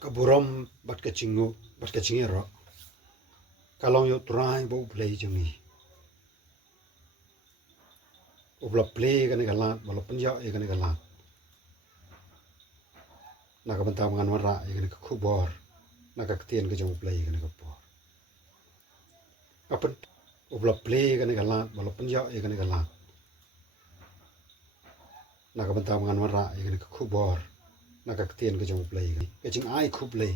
Kaburom bat kacingero kalau yo try bo play jemi obla play kan galat wala penja e kan galat naga bentang mangan wara e kan kubor naga ketien ke jong play kan kapor apen obla play kan galat wala penja e kan galat naga bentang mangan wara e kan kubor naga ketien ke jong play kan kacing ai ku play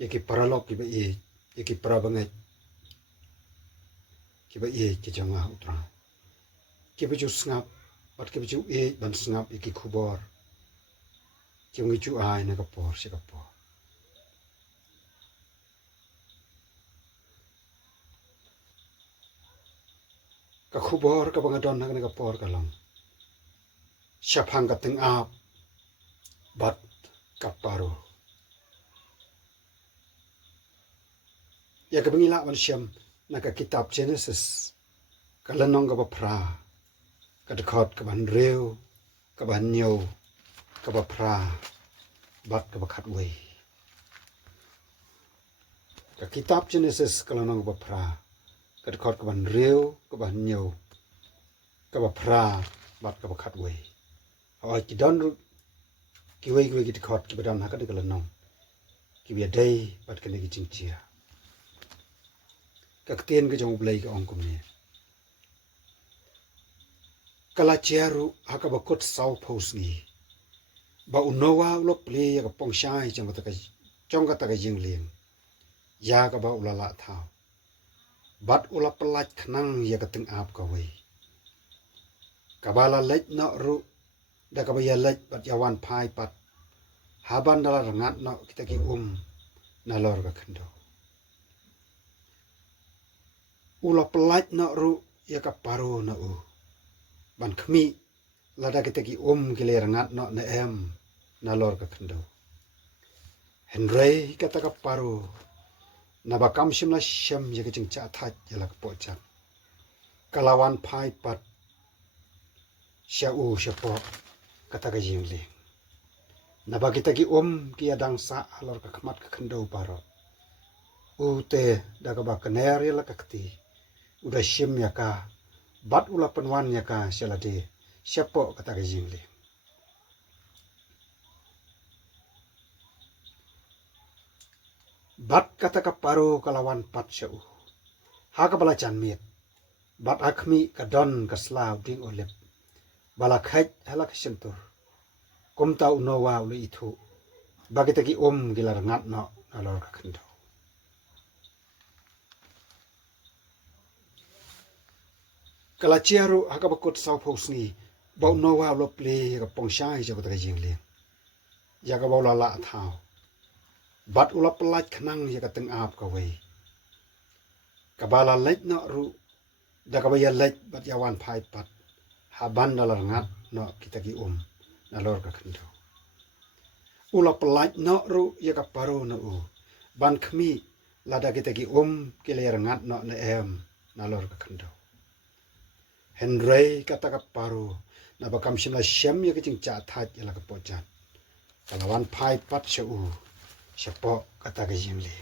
yaki paralok ki ba e yaki parabangai ki ba e ki janga utra ki ba ju snap bat ki ba ju e ban snap yaki kubor ki ngi ju ai na kapor si kapor ka kubor ka bangadon na kapor ka lang siapang ka teng ap bat kaparo ya ka bangila wan siam na ka kitab Genesis ka lanong ka ba pra ka dekot ka ban reu ka ban nyo ka ba pra bat ka ba khat wei ka kitab Genesis ka lanong ka ba pra ka dekot ka ban reu ka ban nyo ka ba pra bat ka ba khat wei ai ki don ki wei ki dekot ki ba dan ha ka de ka lanong ki bi dai bat ka ne ki ching chia ka ktien ka jong blai ka ong kum ni kala chiaru haka ba kot sau phos ni ba unowa lo ple ya ka pong shai chong ka ta ka jing liang ya ka ba ulala thao bat ula pelat khnang ya ka teng ap ka wei ka ba la lech na ru da ka ba ya lech bat ya wan phai pat haban dala rangat na kita ki na lor ka khando ula pelat na ru ya ka paro na u ban khmi lada kita ki ki le rangat na na em na lor ka khando henrei kata ka paro na ba kam shim na shem ya ka ching cha tha ya la ka po cha kalawan phai pat sha u sha po kata ka jing le na ba kita ki ki adang sa lor ka khmat ka khando paro u te da ka ba kaner ya la ka kti udah shim ya ka bat ula penwan ya ka selade siapo kata ka jing le bat kata ka paro kalawan pat shau ha ka bala chan mit bat akhmi ka don ka slaw ding olep bala khaj hala ka sentur kum tau no wa ulu itu bagi taki gilar ngat no alor ka khando kala chiaru haka bakot sau phos ni bau no wa lo ple ka pong shai ja ka jing le ya ka bau la la thao bat ula pelat khnang ya ka teng ap ka wei ka bala lech no ru da ka ba ya lech bat ya wan phai pat ha ban dalar ngat no kita ki na lor ka khando ula pelat no ru ya ka paro na u ban khmi lada kita ki ki le ngat no na em na lor ka khando henrei kata ka paro na ba kam shim la shem ya ka ching cha that ya la ka po chan kalawan phai pat sha u sha po kata ka jing le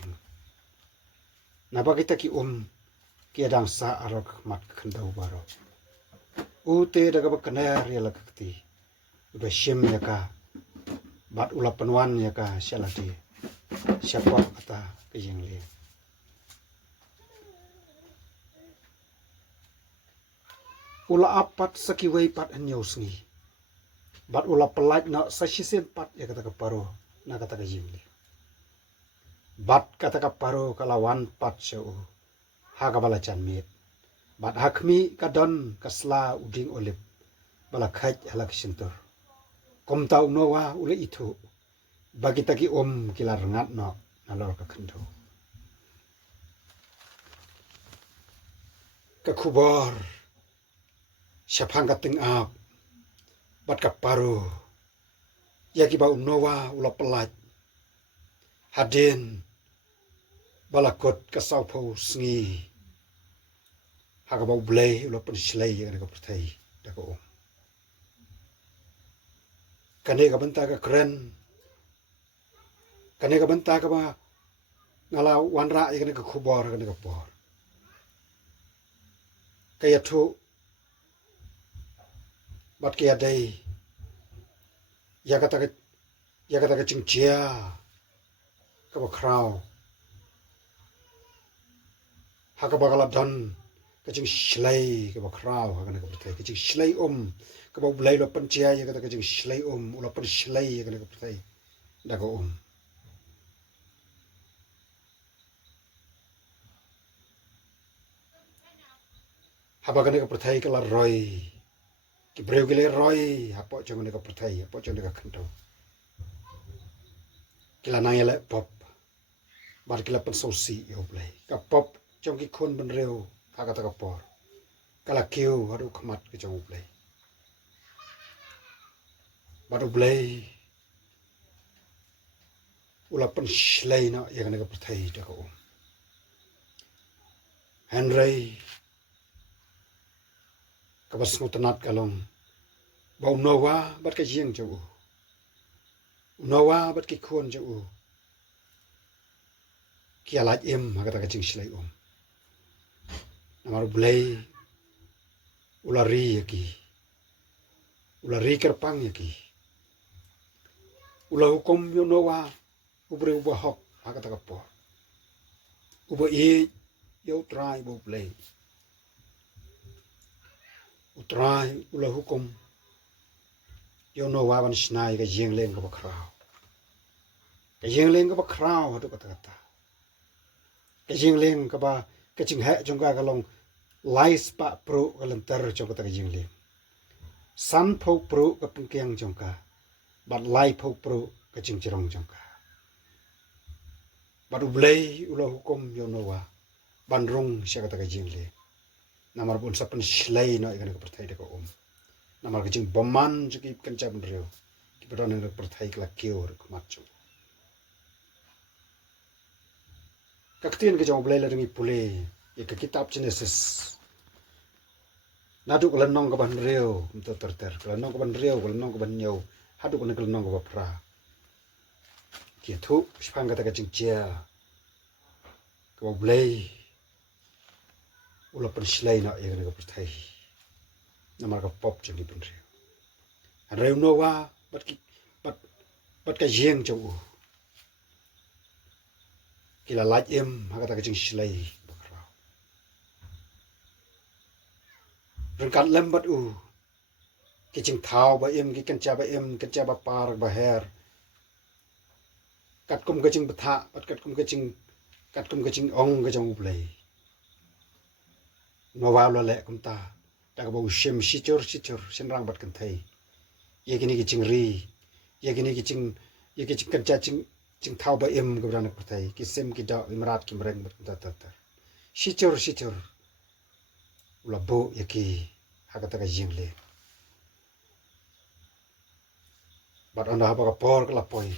na ba kita ki ki adang sa arok mat khandau baro u te da ka ba kaner ya la ka ti u da shem ya ka bat ula penwan ya ka sha la ti sha po kata ka jing le ula apat sakiway pat anyos ni bat ula pelat na sa shisen pat ya kata ka paro na kata ka jing le bat kata ka paro kalawan pat shau ha ka bala chan mit bat hakmi ka don ka sla uding olip bala khaj hala ka sintor kom tau no wa ule itu bagi taki kilar ngat no na lor ka khando ka khubor siapang ka teng ap bat ka paro ya ki bau nowa ula pelat haden balakot ka sau pho sngi ha ka bau blai ula pen slai ya ka perthai da ka om กันเองกับบันตากระเครน kane ka benta ka ba ngala wanra ikane ka khubor kane ka por kaya thu bat kaya dai ya kata ka chingchia ka ba kraw ha ka ba kala dan ka ching shlai ka ba kraw ha kane ka prthai ka ching shlai ka ba blai lo pan chia ya kata ka ching shlai ula pan shlai ya kane ka prthai da ka haba kane ka prthai kala roi ki breu gile roi hapo chong ne ka prthai hapo chong ne ka khanto kila nangele pop bar kila pan sosi yo play ka pop chong ki khon ban reu ha ka ta ka por kala keu hadu khmat ke chong play badu play ula pan shlai na ya kane ka prthai ta ka henry ka bas ngutanat kalong bau nowa bat ka jieng jo nowa bat ki khon jo ki alat ha ka ching shlai namar blai ulari kerpang yaki ula hukum yo nowa ubre uba hok ha ka ta por uba yo try bo blai utrai ula hukum yo no wa ban snai ka jeng leng ka ba kraw ka jeng leng ka ba kraw hadu kata ka jeng leng ka ba ka ching ha jong ka long lais pa pro ka lan tar jong ka jeng leng san pho pro ka pung kyang jong ka bat lai pho pro ka ching chirong jong ka bat ublei ula hukum yo no wa ban rong sya ka jeng leng namar bun sapan shlai no ikane ka prthai de ko namar ka jing boman juki kan cha ban reu ki pedon ne prthai kla keur khmat chu kaktin ke jong blai la ringi pule ye ka kitab Genesis nadu kala nong ka ban reu mto ter kala nong ka ban reu kala nong ka ban nyau hadu kala nong ka ba pra ki thu spang ka ta ka jing chia ka blai ula pan shlai na ya ka prthai namar ka pop chang ni pan reu no wa bat ka jeng cho kila laj ha ka ta ka ching shlai bakra ren kat lem bat ki ching thau ba ki kan cha ba par ba her kat kum ka ching batha bat kat kum ka ching ong ka jong play no wa lo le kum ta ka ba shem shichor sen rang bat kan thai ye ki ni ki ching ri ye ki ching kan cha ching thau ba ka ran ka thai ki sem ki da imrat ki mreng bat ta shichor ula bo ye ki ha ka ta ka jing le bat onda ha ba ka por ka la poi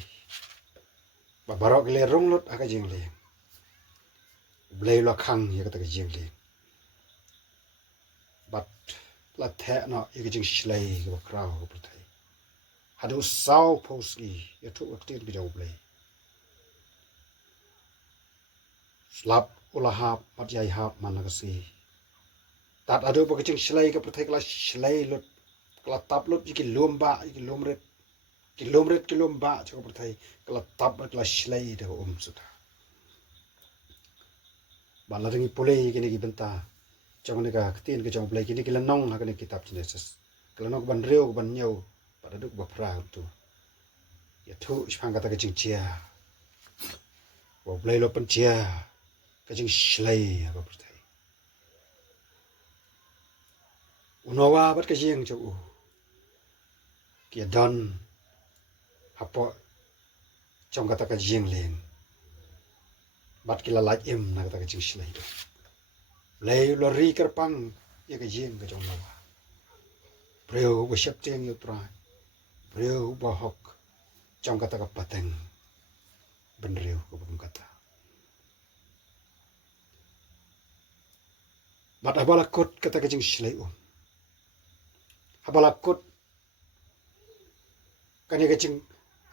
ba barok le rong lot ha ka jing le blei lo khang ye ka ta ka jing le bat la the no ye ka jing shlai ka kraw ka thai hadu sau poski ye thu aktin bi jaw blei slap ula hap pat yai hap man ka si tat adu ba ka jing shlai ka thai kala shlai lot kala tap lot ki lomba ki lomret ki lomba cha ka thai kala tap kala shlai de su ta ba la ringi pule ki ni ki benta chong ne ka tin ke chong play ki ni ki la nong ha ka ni kitab Genesis kala nong ban reu ban nyau pa da duk ba fra tu ya thu spang ka ta ka ching chia bo play lo pan chia ka ching shlai ha ka thai unawa bat ka jing cho ki don hapo chong ka ta ka jing len bat ki la laj na ka ta ka ching shlai lei lo ri kerpang ye ka jing ka chong lawa breu ba shap teng yo tra breu ba hok chong ka ta ka pateng ban reu ko bum kata bat abala kot ka ta ka jing shlai abala kot kan ye ka ching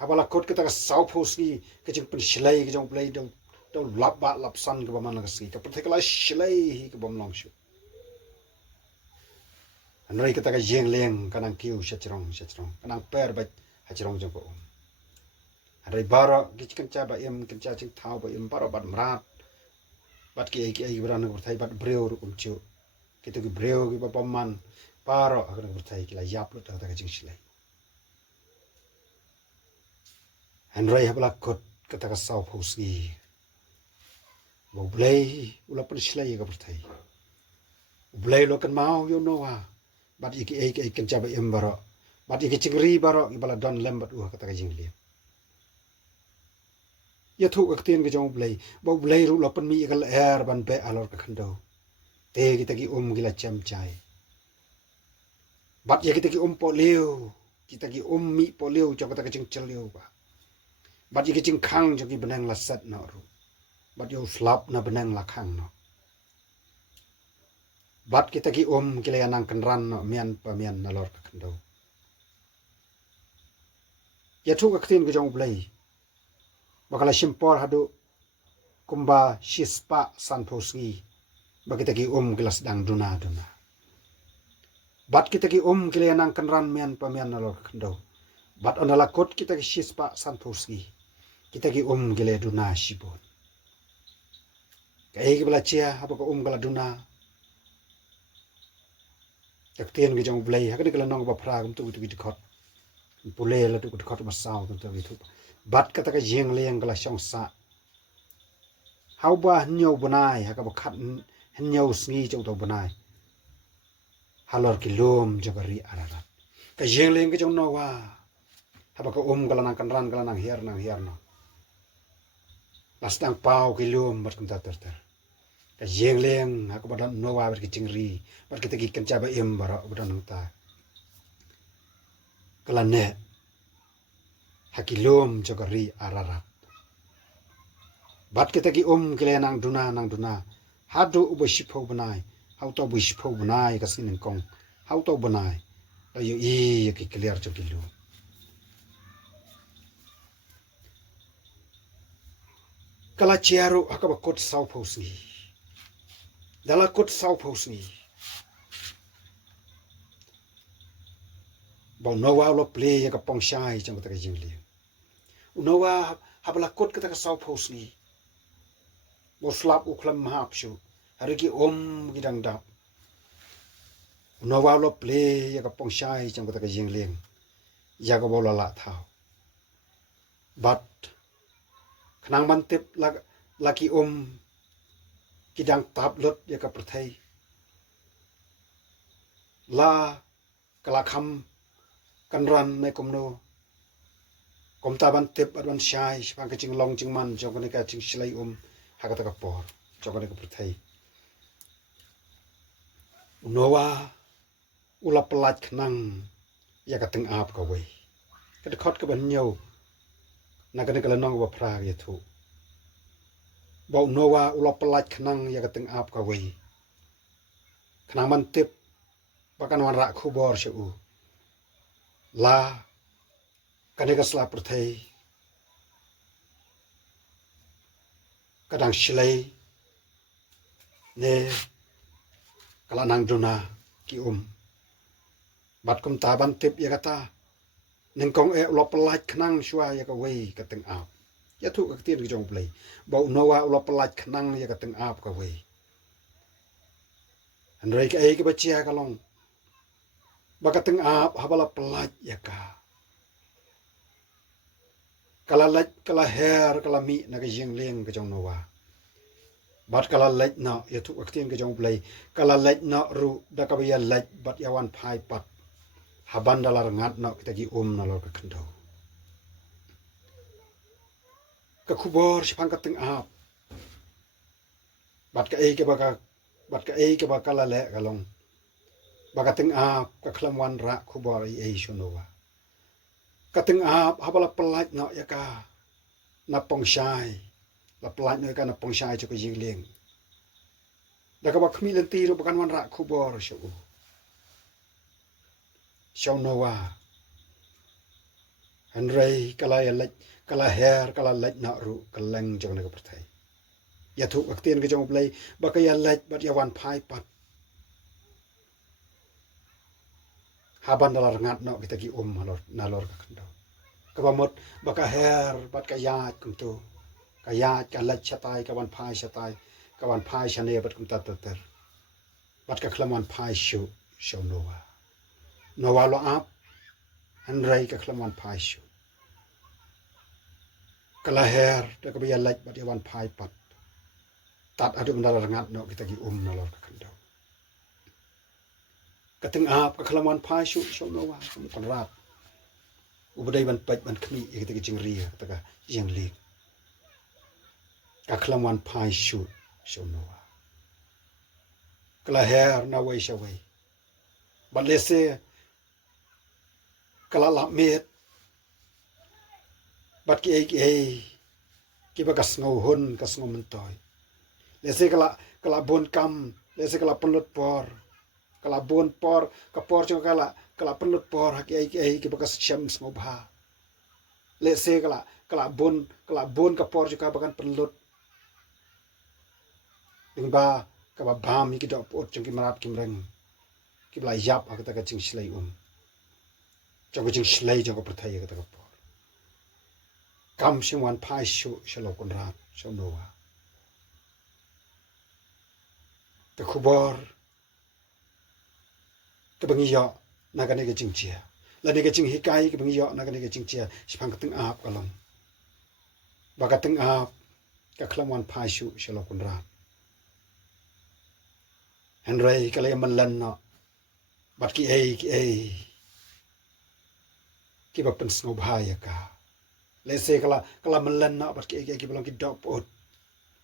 habala kot kita ka sau phosni ke jing pen shlai ke jong play do lap ba lap san ke baman ka si ka perthekala shlai ke bom long shu anrai kita ka jeng leng kanang kiu shachrong kanang per ba hachrong jong ko anrai bara gichkan cha ba em kan cha ching thau ba em bara bat mrat bat ki ai bran ko thai bat breu ru chu kita ki breu ki ba man paro akan ko thai ki la yap lu ta ka jing shlai anrai habla kot kata ka sau phosni bo blai ula pen shlai ka perthai blai lo kan mau yo no wa bat iki ai kan cha ba em bara bat iki chingri bara ibala don lem bat u kata ka jing li ya thu ka tien ke jong blai bo blai ru lo pen mi ka er ban be alor ka khando te kita ki gila cham chai bat ya kita ki po leu kita ki mi po leu cho kata ka jing chel leu ba bat ya ki jing khang cho ki benang la sat no ru bat yo slap na benang la khang no bat kita ki kila yanang kan ran no mian pa mian na lor ka khando ya thu ka tien ke jong blai bakala simpor hadu kumba shispa san phosni bakita ki gelas dang duna bat kita ki kila yanang kan ran mian pa mian na lor ka khando bat onala kot kita ki shispa san phosni kita ki gile duna shibon kai ki bala chia haba ko gala duna tak tien ki jong blai hakani kala nong ba phra gum tu ki khot pule la tu khot ma saw tu tu bat kata ka jeng leng kala song sa how ba nyau banai ha ka ba khat nyau sngi chong to banai halor ki lom jabari ararat ka jeng leng ki jong no wa haba ka kala nang kan ran kala nang her no lastang pau ki lom bat kum ta ter ka jeng leng ha ka ba no wa ber ki chingri bat ki ta ki kan cha ba em bara ba nang ta kala ne hakilom jogari ararat bat kita ki kile nang duna hadu ubo shipho banai how to bu shipho banai ka sin kong how to banai la yo ki clear jogilu kala chiaru akaba kot sau phosni dala kot sau phosni bon nowa lo play ya ka pong shai chang ta ka jingli nowa habla kot ka ta sau phosni bo slap u khlam hap shu hari ki gidang dap nowa lo play ya ka pong shai chang ta ka jingli ya ka bola la thao but khnang man tip laki kidang tap lot ya ka prathai la kala kham kan ran mai komno kom ta ban tip ban shai bang ka ching long ching man jong ka ching slai ha ka ta ka por jong ka prathai nowa ula pelat khnang ya ka teng ap ka wei ka khot ka ban nyau na ka kala nong wa phra ye thu bo nowa ula pelat khnang ya ka teng ap ka wei khnang man tip bakan wan ra khu bor she u la kaneka sla prathai kadang shlai ne kala nang duna ki bat kum ta ban tip ya kata ning kong lo pelat khnang shwa ya ka wei ka teng ap ya thu ka tin ki jong play bo nowa lo pelat khnang ya ka teng ap ka wei an rei ka ei ki ba chia ka long baka teng ap habala pelat ya ka kala her kala mi na ka jing leng ka jong nowa bat kala lek na ya thu ka tin ka jong play kala lek na ru da ka ya lek bat ya wan phai pat haban dalar ngat na kita ki na lor ka khando ka khubor sipang ka teng ap bat ka ei ke baka la le ka long baka teng ap ka khlam wan ra khubor ei shunowa ka teng ap habala pelat na ya ka na pong shai la pelat na ka na pong shai cho ka jing leng da ka ba khmi len ti ro bakan wan ra khubor shu Nowa Henry kala her kala lech na ru kaleng jong na ka perthai ya thu aktien ke jong play ba ka ya lech bat ya wan phai pat haban dalar ngat no kita ki halor nalor ka khandau ka ba mot ba ka her bat ka ya kum tu ka ya ka lech chatai ka wan phai chatai ka wan phai chane bat kum ta ter bat ka khlam wan phai shu nowa lo ap Henry ka khlam wan phai shu kala her ta ka ya lech bat ya wan phai pat tat adu dalar ngat no kita ki nalor ka khandau kating ap ka khlam wan phai shu nowa kon rat ubadai ban paj ban khmi e kita ki jingri ta ka jing li ka khlam wan phai shu nowa kala her na wai shawai ban lese kala la met bat ki ki ba kas ngau hun kas ngau mentoy lese kala bon kam lese kala penlut por kala bon por ka por chung kala penlut por hak ki ba kas cham ngau bha lese kala bon ka por juga bakan penlut ding ba ka ba bam ki dok pot chung ki marap kim reng ki bla yap ak ta ka ching slai chung ching slai chung ka perthai ka ta ka por kam sim wan phai shu shalo kon rat shom nowa te khubor te bangi yo na ka ne ka ching chia la ne ka ching hikai ka bangi yo na ka ne ka ching chia sipang ka teng ap ka long ba ka teng ap ka khlam wan phai shu shalo kon rat Henry kala man lan no bat ki ki ba pen snow bhaya ka lese kala man lan no bat ki belong ki dop ot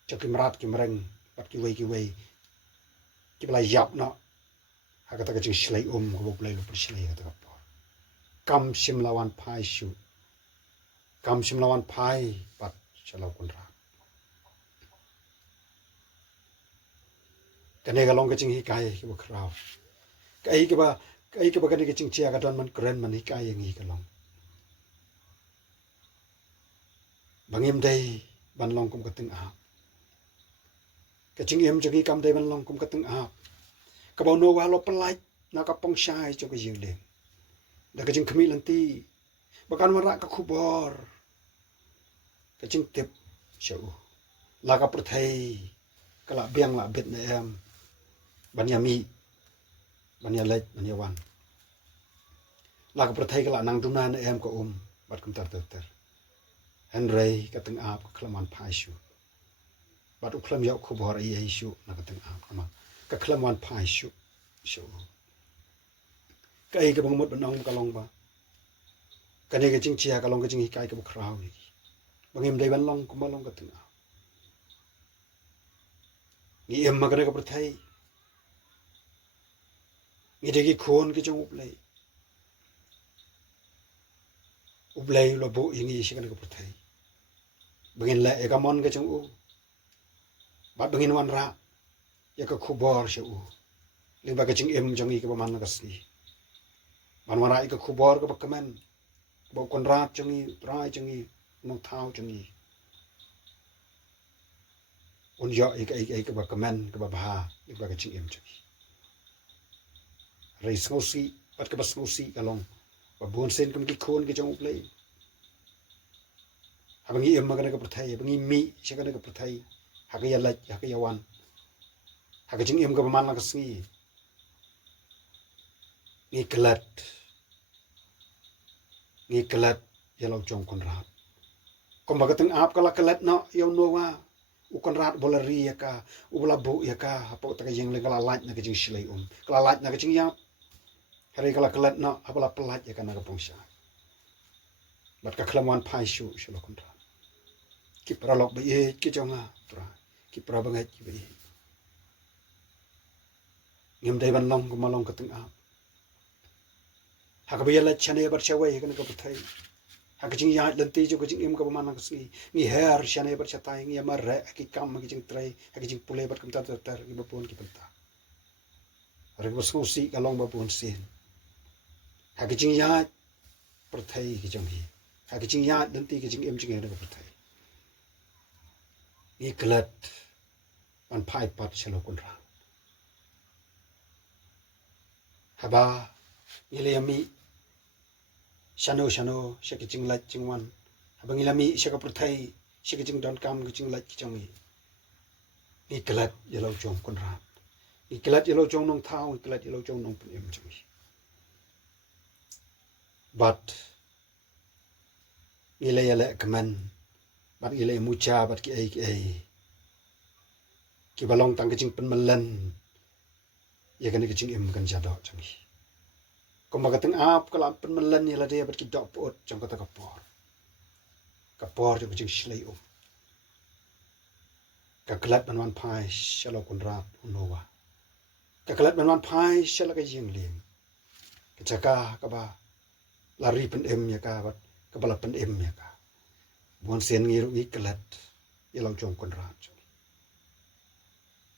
chaki marat ki mreng bat ki wei ki bla yap no ha ka ta ka ching shlai ko blai lo shlai ka ta por kam sim lawan phai shu kam sim lawan phai bat chalo kun ra kane ga long ka ching hi kai ki ba kraw kai ki ba kane ka ching chia ka don man kren man hi kai ngi ka long bangim dai ban long kum ka teng a ka ching em jagi kam dai ban long kum ka teng a ka ba no wa lo palai na ka pong shai cho ka jing le da ka ching khmi lan ti ba kan ma ra ka khubor ka ching tep shau la ka prthai ka la biang la bet na em ban ya mi ban ya lech ban ya wan la ka prthai ka la nang dum na em ko bat kum tar Henry ka teng ap ka khlam wan phai shu bat u khlam yo khubor ai shu na ka teng ap ma ka khlam wan phai shu ka ka bang mot banong ka long ba ka ne ka ching chia ka long ka ching kai ka bu kraw ni bangim dai ban long kuma long ka teng ap ni em ma ka ne ka prthai ni de ki khon ki chong ublai lo bu ingi shi ka ne ka prthai bangin la eka mon ka chung bat bangin wan ra ya ka khubor she ling ba ka ching em jong i ka man ka si man wara i ka khubor ka ba kamen ba kon ra chung i rai chung i no thau chung i un yo i ka ba kamen ka ba bha ling ba ka ching em chung i rai sngosi bat ka ba sngosi ka long ba bon sen kam ki khon ki chung play abangi em magana ka perthai abangi mi shakana ka perthai hakaya laj hakaya wan hakajing em ka man la ka sngi ngi kelat ya lau chong kon rat kom ba ka teng ap kala kelat no yo no wa u kon rat bolari ya ka u bla bu ya ka hapo ta ka jing le kala laj na ka jing shlai kala laj na ka jing ya hari kala kelat no apala pelaj ya ka na ka pongsha bat ka khlaman phai shu shlo kon rat ki pralok ba ye ki jonga pra ki pra bangai ki ba ye ngem dai ban long ko malong ka teng a ha ka ba yala chane bar chawai ka na ka pathai ha ka jing ya lan ti jo ka jing em ka ba man ka sni ngi her chane bar chatai ngi mar re ki kam ki jing trai ha ki jing pule bar kam ta tar ki ba pon ki panta re ba so si ka long ba pon sin ha ki jing ya pathai ki jong hi cái chính ya đến tí cái chính em chính nó có thấy ni kelat man phai pat shalo kun ra haba ilami shano shaki jing lai jing wan haba ilami shaka prathai shaki jing don kam ki jing lai ki chang ni kelat yelo chong kun ra ni kelat yelo chong nong thao ni kelat yelo chong nong pun em chang but ilay yale kaman but ilay mucha but ki ai ki balong tang ki jing pen melan ya kan ki jing em kan jado chang kung magateng ap kalam pen melan ni la dia but ki dok pot chang kata kapor jo ki jing shlai ka kelat man wan phai shalo kun ra unowa ka kelat man wan phai shala ka jing lim ka chaka ka ba lari pen em ya ka bat ka bala pen em ya ka bon sen ngiru i kelat ilang chong kun ra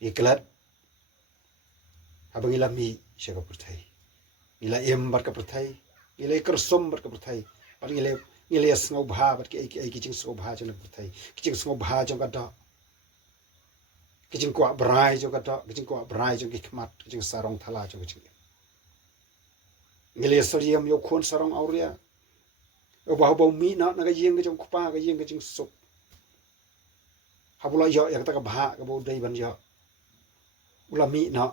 i kelat habang ilami siya ka perthai ila em bat ka perthai ila kersom bat ka perthai bat ila sngo bha bat ki ai ki jing sngo bha jong perthai ki jing sngo bha jong ka da ki jing kwa brai jong ka da ki jing kwa brai jong ki khmat ki jing sarong thala jong ki jing ila soriam yo khon sarong auria o ba bo mi na ka jing ka jong kupa ka jing ka jing sok habula yo ya ta ka bha ka bo dai ban yo ula mi na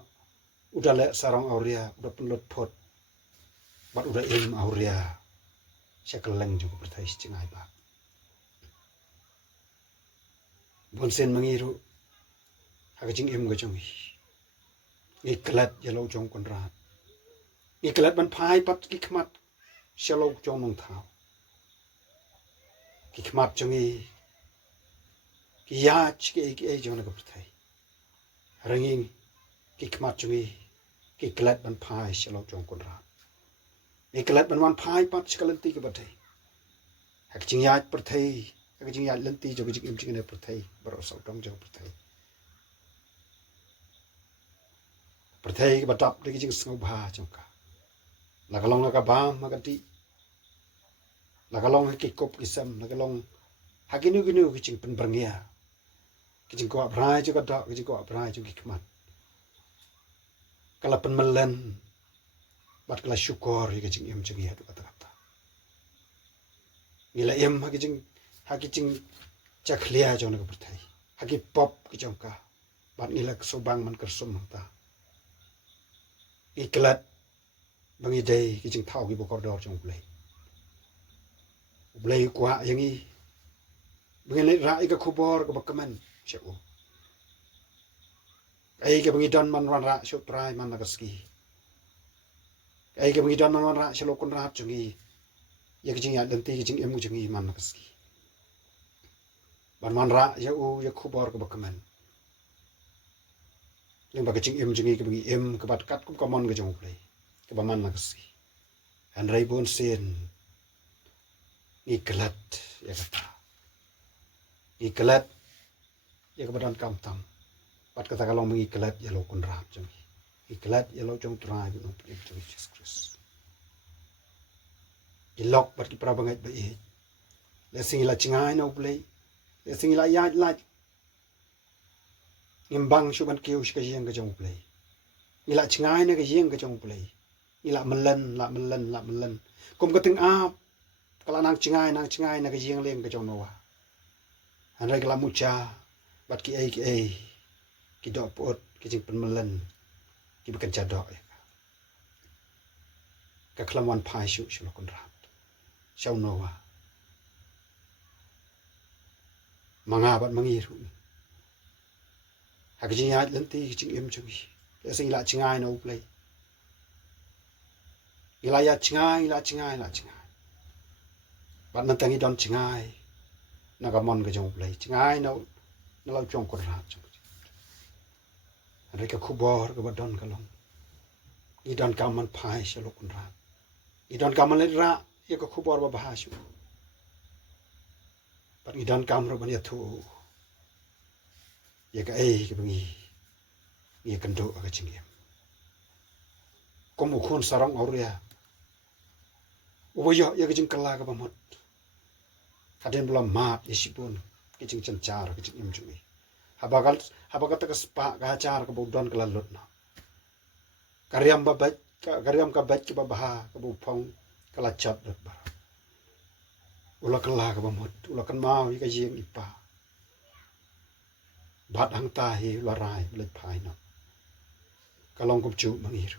udah le sarong auria udah penlut pot bat udah ilm auria syakeleng juga perthai cingai ba bonsen mengiru ha jing em ga jong i kelat yelo jong kon rat i kelat ban phai pat ki khmat shalo jong nong thao ki khmat jong i ki yach ki ai jong na ka perthai ranging ki khmat jong i ki kelat ban phai shalo jong kon rat i kelat ban wan phai pat shkalanti ka bathai hak jing yach perthai hak jing yach lanti jo ki jing em jing na perthai baro sau dong jo perthai ka batap de ki jing sngo bha jong ka lakalong la ka bam magati lakalong ki kop ki sam lakalong hakinu ginu ki jing pen brangia ki jing ko brai jo ka da ki jing ko brai jo ki khmat kala pen melan bat kala syukur ki jing em jing ya kata ngila em haki jing chaklia jo na ka perthai haki pop ki jong ka bat ngila sobang man kersum ta iklat bangi dei ki jing thau ki bokor dor jong blai kwa yangi bangi le ra ka khubor ka bakaman cheu ai ka bangi don man ran ra shu prai man nagaski ai ka bangi don man ran ra shlo kun ra chungi ya ki jing ya dan ti ki jing em chungi man nagaski ban man ra ya ya khubor ka bakaman yang bagi jing em jungi ke bagi em ke bat kat ku kamon ke jong play ke baman na kasi an rai bon sen iklat ya kata iklat ya ke badan kam tam bat kata kalau mengiklat ya lo kun rap jungi iklat ya lo jong trai no pri jungi Jesus Christ ilok bat ki prabangai ba e le sing la chingai no play le sing la ya la ngimbang syuban kiu shika yeng ka jong play ila chingai na ka yeng ka jong play ila melan kum ka ting ap kala nang chingai na ka yeng leng ka jong nowa an rai kala mucha bat ki ai ki do pot ki jing pen melan ki bekan cha do ka klamwan phai shu shlo kon rat shau nowa manga bat mangiru hak jing ya lenti jing em chung le sing la chingai no play ila ya chingai bat man tangi don chingai na ka mon ka jong play chingai no na lau chong kon ra chung re ka khubor ka badon ka long i don ka man phai shalo kon ra i don ka man le ra ya ka khubor ba bha shu bat i don kam ro ban ya thu ya ka ai ka bangi ya kan do ka ching em kom khon sarong auria ubo yo ya ka jing kala ka bamot Hadin belum mat isipun kicing cencar kicing imjui. Habakat ke spa kacar ke budon ke lalut na. Karyam kabat ke babaha ke bupong ke lacat ber. Ulah kelah ke bamut, ulah kan mau ika jing ipa. Bat hang tahi ulah rai ulah pai na. Kalong kupcu mangir.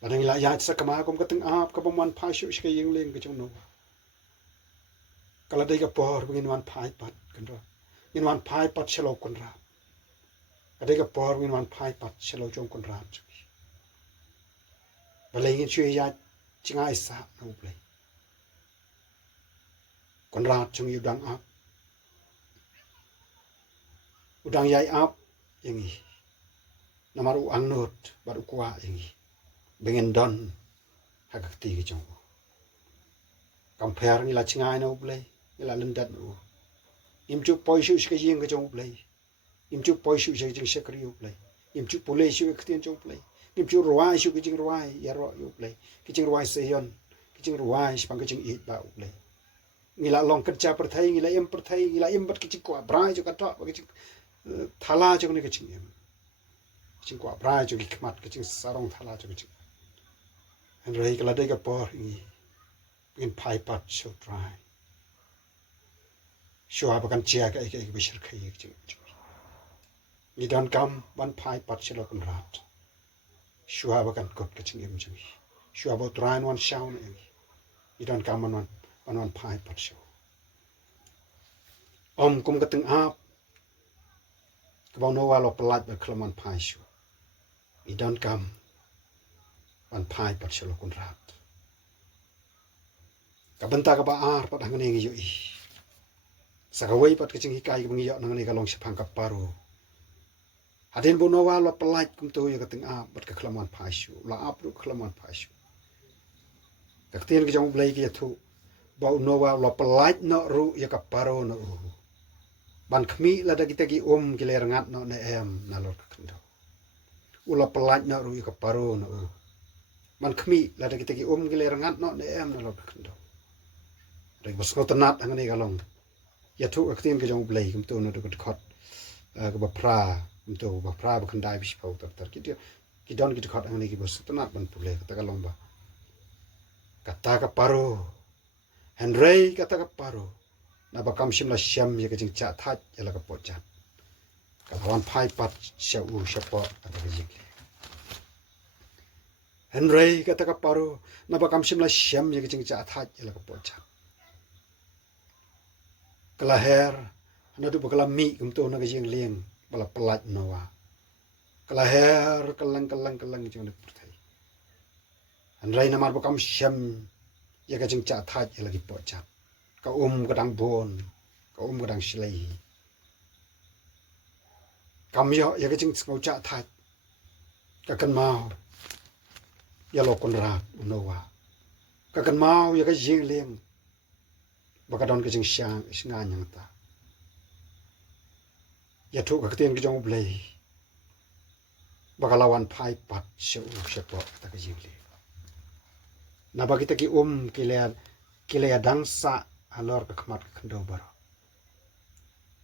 Padang ila ya sakama kum keteng ap ke bamuan pasyu sika yeng leng ke jung no. Kalau dia kapor begini wan pai pat kendra, begini wan pai pat selo kendra. Kalau dia kapor begini wan pai pat selo jong kendra. Balai ingin cuy ya cengai sah nak boleh. Kendra jong udang yai ap ini. Namaru angnut baru kuah ini. Bengen don hak tiga jong. Compare ni la cengai nak boleh. Ila lendat nu. Imcu poisu sekejing ke jong play. Imcu poisu sekejing sekriu play. Imcu pulai su ketien jong play. Imcu ruai su kejing ruai ya ro yu play. Kejing ruai seyon. Kejing ruai sepang kejing it ba play. Ngila long kerja perthai ngila em perthai ngila em bat kejing kuat brai jo katok kejing thala jo ni kejing em. Kejing kuat brai jo hikmat kejing sarong thala jo kejing. Andai kalau dia kapor ini ingin pai pat so dry. Shua bakan cia ke bishar kai ke ni dan kam ban pai pat selo kan rat shua bakan kot ke chingem jami shua bo train wan shaun ni dan kam wan pai pat sho kum keteng ap ke bau no walo pelat be klaman pai sho ni dan kam ban pai pat selo kan rat ka benta ka ba ar pat hangane ngi yo Sakawai pat kecing hikai mengiyak nang ni kalong sepang kaparu. Hadin bunawa lo pelat kum tu ya keteng ap bat kelaman pasu. La ap lu kelaman pasu. Kaktian ke jong blai ke tu. Bau nawa lo pelat no ru ya kaparu no ru. Ban kmi la dagi tagi ke ler ngat no ne em na lor kendo. Ula pelat no ru ya kaparu no ru. Ban kmi la dagi tagi ke ler ngat no ne em na lor kendo. Rek bos ko tenat ang ni kalong. Ya tu aktin ke jong blai kum tu no tu khot ke bapra kum tu bapra ba khandai bis pau tar ki don ki khot angni ki bos tanat ban pule kata ka lomba kata ka paro henrei kata ka paro na ba kam shimla sham ye ke jing cha tha ya la ka po cha ka wan phai pat sha u sha po ata ka jing henrei kata ka paro na ba kam shimla sham ye ke jing cha tha ya la ka po cha kelaher anda tu bakal mi untuk nak jeng liang bala pelat nawa kelaher kelang jeng nak pertai andai namar bakam syam ya ka jeng cak thaj ya lagi pocap ka kadang bon ka kadang silai kam yo ya ka jeng ngau cak thaj ka kan mau ya lo kon rak nawa ka kan mau ya ka jeng liang bakadon ke jeng syang singa nyang ta ya tu ka ketien ke jong blai bakalawan pai pat shu shepo ta ke jing le na bagi ta ki kile dang sa alor ka khmat khando bar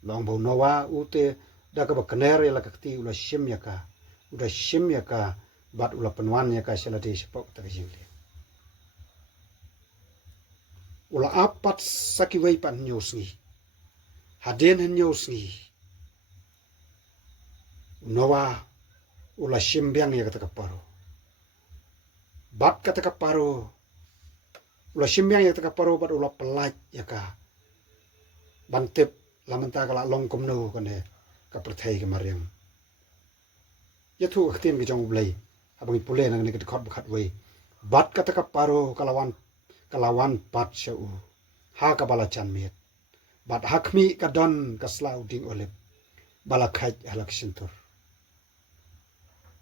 long bo nowa ute da ka bakner ya la ka ti ula shim ya ka uda shim ya ka bat ula penwan ya ka selati shepo ta ke jing le ula apat sakiwai pan nyosngi haden hen nyosngi nowa ula shimbiang ya kata kaparo bat kata kaparo ula shimbiang ya kata kaparo bat ula pelaj ya ka bantep lamenta kala longkom no kane ka perthai ke mariam ya thu aktin ke jong blai abang pule nang ne ke khot khat wei bat kata kaparo kalawan pat shau ha ka bala chan met bat hakmi ka don ka slau ding olep bala khaj halak sintur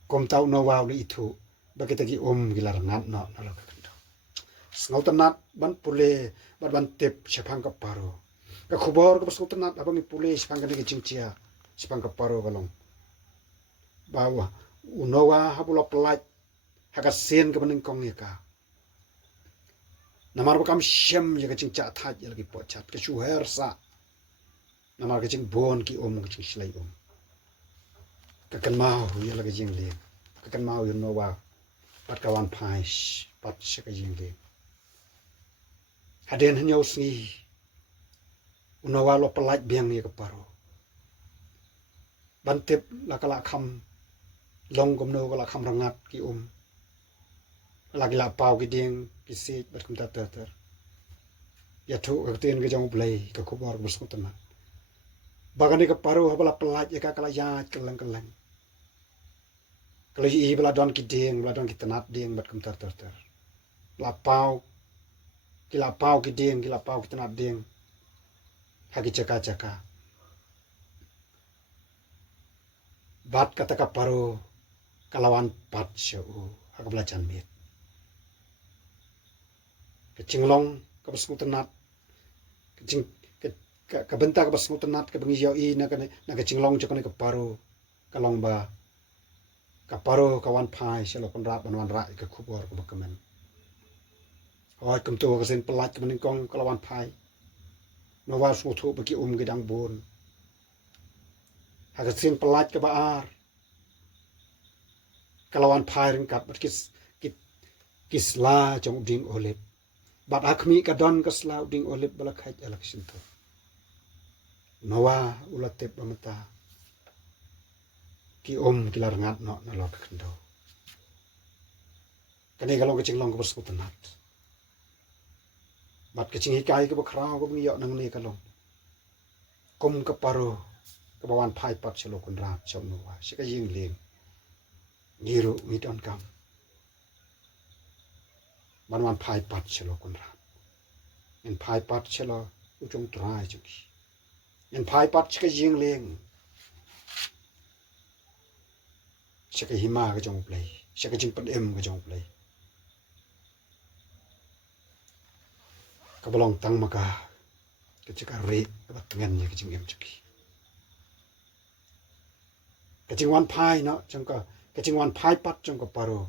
kom tau no wa li itu bakitagi gilar ngat no na lak kendo snau tanat ban pule ban tep sepang ka paro ka khobor ka snau tanat abang pule sepang ka ni chingchia sepang ka paro kalong bawa unowa habula pelaj haka sen ka baning kong ka namar bakam shem ya kacing cak thaj ya lagi pochat ke chuher sa namar kacing bon ki kacing slai kakan mau ya lagi jing le kakan mau you know wa pat kawan phais pat shaka jing le haden hanyau sni unawa lo pelaj biang ni kaparo bantep lakala kham long gomno kala kham rangat ki lagi la pau ki ding ki si bat kum ta ter ya thu ka tin ke jong play ka khobor bus ko tana bagani ka paru habala pelaj ya ka kala ya kelang kelang kalau i bela don ki ding bela don ki tanat ding bat kum ter la pau ki ding ki la pau ki tanat ding hagi caka bat kata ka paru kalawan pat shau hak belajan mit kecing ke besmu tenat kecing ke bentak ke besmu tenat ke bengi jauh i na kecing long cakone ke paru kalong ba ka paru kawan phai selo kon rat ban wan ra ke khubor ke bakamen oi kum tu ke sen pelat ke mening kong kalawan phai no wa su thu bagi ke dang bon ha ke sen pelat ke baar kalawan phai ring kat bat kisla jong ding olip bat akmi ka don ka slau ding olip bala khaj alak sinto nowa ulatep bamata ki kilar ngat no na lot kendo kani galong kecing long ko bersutanat bat kecing hikai ke bakrao ko ngiyo nang ni kalong kum ka paro ka bawan phai pat chelo kun rat chom nowa sika ying ling ngiru mi don kam man phai pat chelo kun rat en phai pat chelo uchong trai chuki en phai pat chika ying ling sika hima ka jong play sika jing pan ka jong play ka balong tang maka ka chika re ka tengan ni ka jing chuki ka jing wan phai no jong ka jing wan phai pat jong ka paro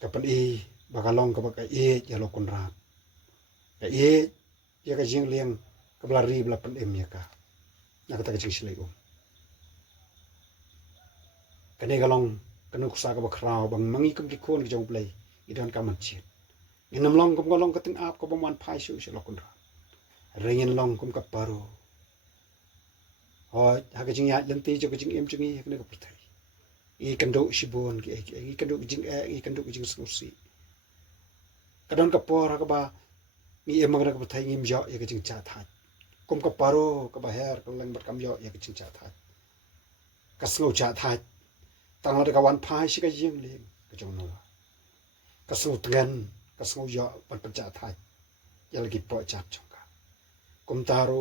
ka pan bakalong ka baka ya lo kun rat ka ya ka jing liang ka bla ri bla pan ya ka na ka ta jing slai kani galong kanu kusa ka bakrao bang mangi kum ki khon ki jong play idon ka man chit inam long kum galong ka ting ap ka bang wan phai shu lo kun rat ringin long kum ka paro hoi ha ka jing ya lenti jo ka jing em jing ka ne ka prthai i kando shibon ki i kando jing i kando jing susi kadon ka por ka ba ni em ka prthai ngim jo ya ka jing cha tha kum ka paro ka ba her ka lang bat kam yo ya ka jing cha tha ka slo cha tha tang la ka wan phai shi ka jing ling ka jong no ka slo tgen ka slo yo bat pa cha tha ya la ki po cha chong ka kum taro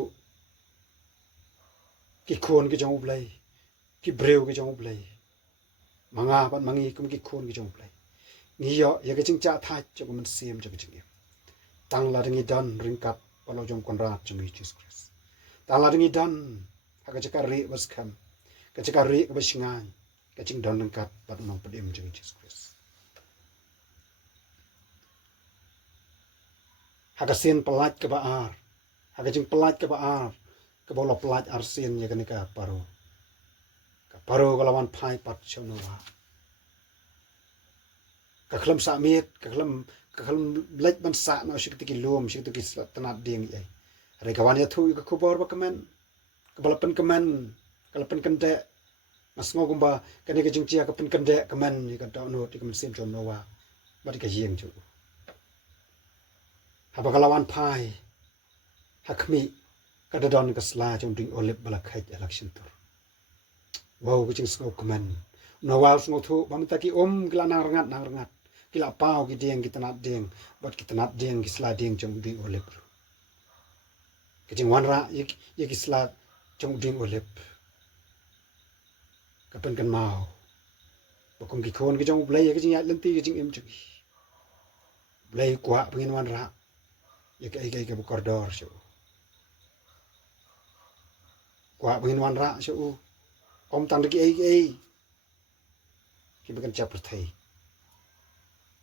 ki khon ki jong blai ki breu ki jong blai manga ban mangi kum ki khon ki jong blai ni yo ya ka jing cha tha cho man sim cho ka jing tang la ringi dan ring kap palo jong kon rat cho mi Jesus Christ tang la ringi dan ha ka chaka re was kam ka chaka re ka basingan ka jing dan ring kap pat no padim cho Jesus Christ ha ka sen pelat ka baar ha ka jing pelat ka baar ka bola pelat arsin ya ka ni ka paro ka lawan phai pat cho no wa ka khlam sa mit ka khlam lek ban sa no shik ti lom shik ti tanat ding ai re ka wan ya thu ka khobor ba kamen ka bala pen kamen ka la pen kan de mas ngo gumba ka ni ka jing chia ka pen kan de kamen ni ka da no ti kamen sim cho no wa ba ti ka yeng chu ha ba ka lawan phai ha khmi ka da don ka sla trong ding olip bala khai election tur wow ka jing ngo kamen no wa ngo thu ba mi ta ki kila nang rangat kila pau ki ding ki tanat ding bat ki tanat ding ki sla ding trong ding olip ka jing wan ra ye ki sla trong ding olip ka pen kan mau ba kum ki khon ki jong blai ka jing ya lenti ki jing em chu blai kwa pengin wan ra ye ka bu koridor chu kwa pengin wan ra chu om tang ki ai ki bekan cha prthai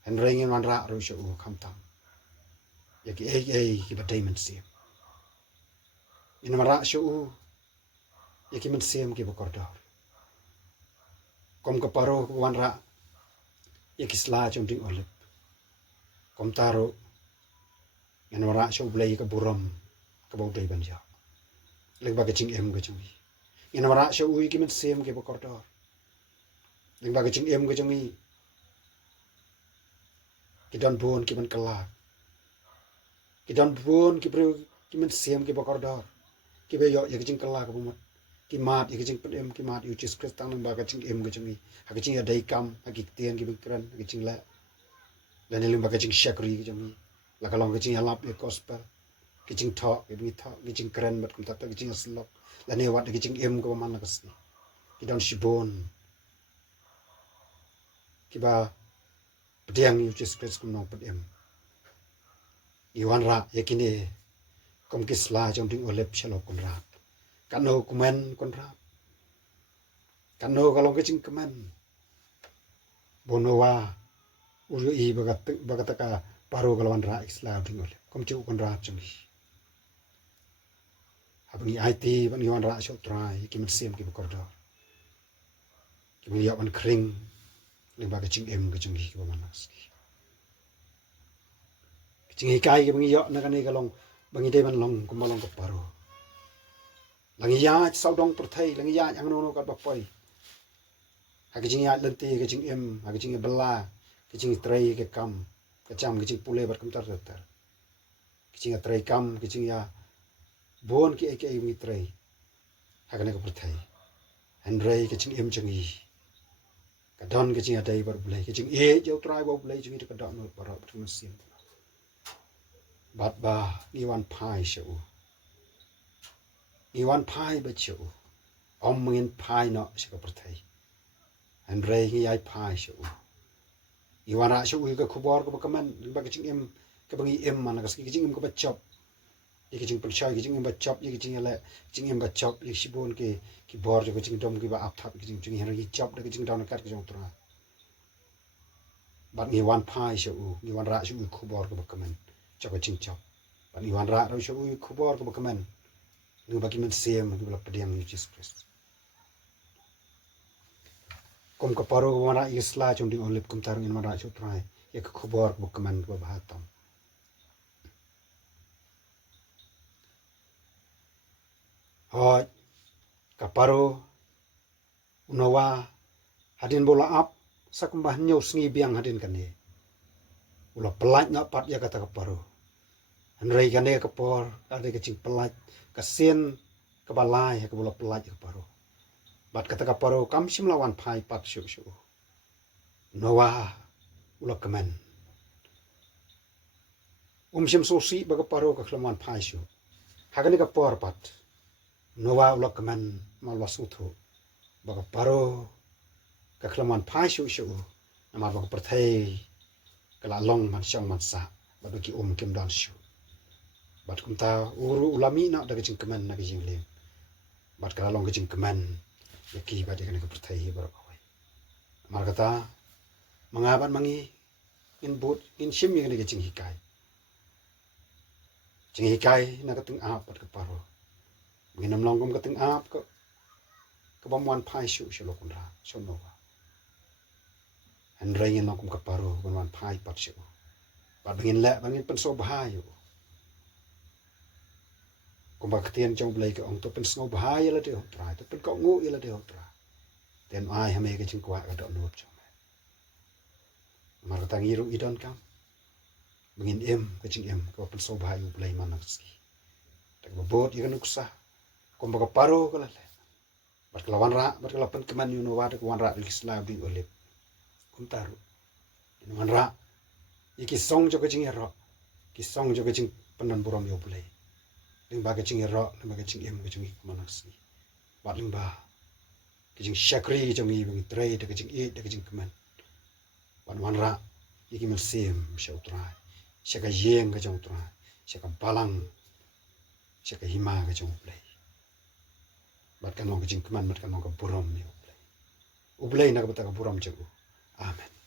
han rengin wan ra ro shu kham tam ya ki ki ba dai man sim in ma ra shu ya ki man sim ki ba kordor kom ka paro wan ra ya ki sla chom ding olip kom taro in ma ra shu blai ka buram ka ba dai ban ja lek ba ka ching em ka chung in ma ra shu ki man sim ki ba kordor lek ba ka ching em ka chung ki don bon ki man kala ki don bon ki bro ki man sim ki ba kordor ki be yo ya ki ching kala ka ba ki mat ya ki ching pedem ki mat yu Jesus Christ tang nang ba ka ching em ka chung ha ki ching ya dai kam ha ki tien ki bikran ha ki ching la ni lim ba ka ching shakri ki chung la ka long ka ching ya lap ya gospel ki ching tho ki ching kran bat kum ta ki ching slok la ne wat ki ching em ka man la ka si ki don shibon ki ba pedang yu Jesus Christ kum nong pedem iwan ra ya ki ne kom ki sla chong ding olep shalo kum ra kan no kumen kon ra kan no ka long ka ching kumen bono wa uru i bagat ka paro kalwan ra isla ding olep kom chu kon ra chung abni IT ban iwan ra sho try ki man sem ki bokor da ki mi ya ban kring ling ba ka ching em ka chung ki ba manas ki ching kai ki bangi yo na ka ne ka long bangi de ban long ko malong ko paro langi ya sau dong per thai langi ya ang no ka ba poi ha ki ching ya lenti ka ching em ha ki ching bala ki ching trai ka kam ka cham ki ching pule bar kam tar tar ki ching trai kam ki ching ya bon ki mi trai ha ka ne ka per thai han rai ki ching em chang yi ka don ki ching dai bar bulai ki ching jo trai ba bulai ching ka don no par tu sim bat ba ni wan pai shu iwan pai ba chu om ngin pai no shi ka per thai han rai hi ai pai shu iwan ra shu ka khubor ka kaman ba ka ching em ka bangi em man ka ki ching em ka ba chop ki ching per chai ki ching em ba chop ki ching la ching em ba chop ki shibon ki bor jo ki ching dom ki ba ap thap ki ching her ki chop da ki ching down ka ki jong tra bat ni wan pai shu ni wan ra shu khubor ka ba kaman chop ka ching chop bat ni wan ra shu khubor ka ba kaman ni ba ki man sem ki ba pediang ni Jesus Christ kom ka paro wana isla chung ding olip kum tarung in mara chu trai ya ka khubor bu kaman ba bahatam hoi ka paro unawa hadin bola ap sakumbah nyu sngi biang hadin kan ni ula pelaj na pat ya kata ka paro anrei kan ka por ade ka ching pelaj ka sen ka balai ka bola pelaj ka paro bat kata ka paro kam sim lawan pai pat shu nowa ula kaman sim so si ba ka paro ka klaman pai shu hagani ka por pat nowa ula kaman ma la su thu ba ka paro ka klaman pai shu na ma ba ka perthai ka la long man shang man sa ba ki kim dan shu bat kum ta uru ulami na da ka ching kaman na ka jing le bat ka long ka ching kaman ki ba de ka perthai ba ba mar kata mangaban mangi in but in shim ni ka ching hikai na ka tung ap pat ka paro nginam long kum ka tung ap ka ba mon pai shu lo kun ra so no wa an rengin long kum ka paro ban wan pai pat shu pat bangin la bangin pen so bahai yo kum ba ktien jong blai ka ong to pen snow bahai la de tra to pen ko ngu la de tra ten ai hame ka ching kwa ka do no chong mar ka tangiru idon kam bangin em ka ching em ka pen so bahai u blai man ski tak ba bot ikan uksa kum ba ka paro ka la bat ka wan ra bat ka pen keman you know wa ka wan ra ki sla bi olip kum taru wan ra iki song jo ka ching ro ki song jo ka ching penan buram yo blai ling ba ka ching ro ling ba ka ching em ka ching man ski bat ling ba ka ching shakri ka ching i trai ka ching e ka ching keman wan ra iki man sem shau trai shaka yeng ka chong trai shaka balang shaka hima ka chong blai bat ka nong ka ching keman bat ka nong ka buram yo blai u blai na ka buram chang amen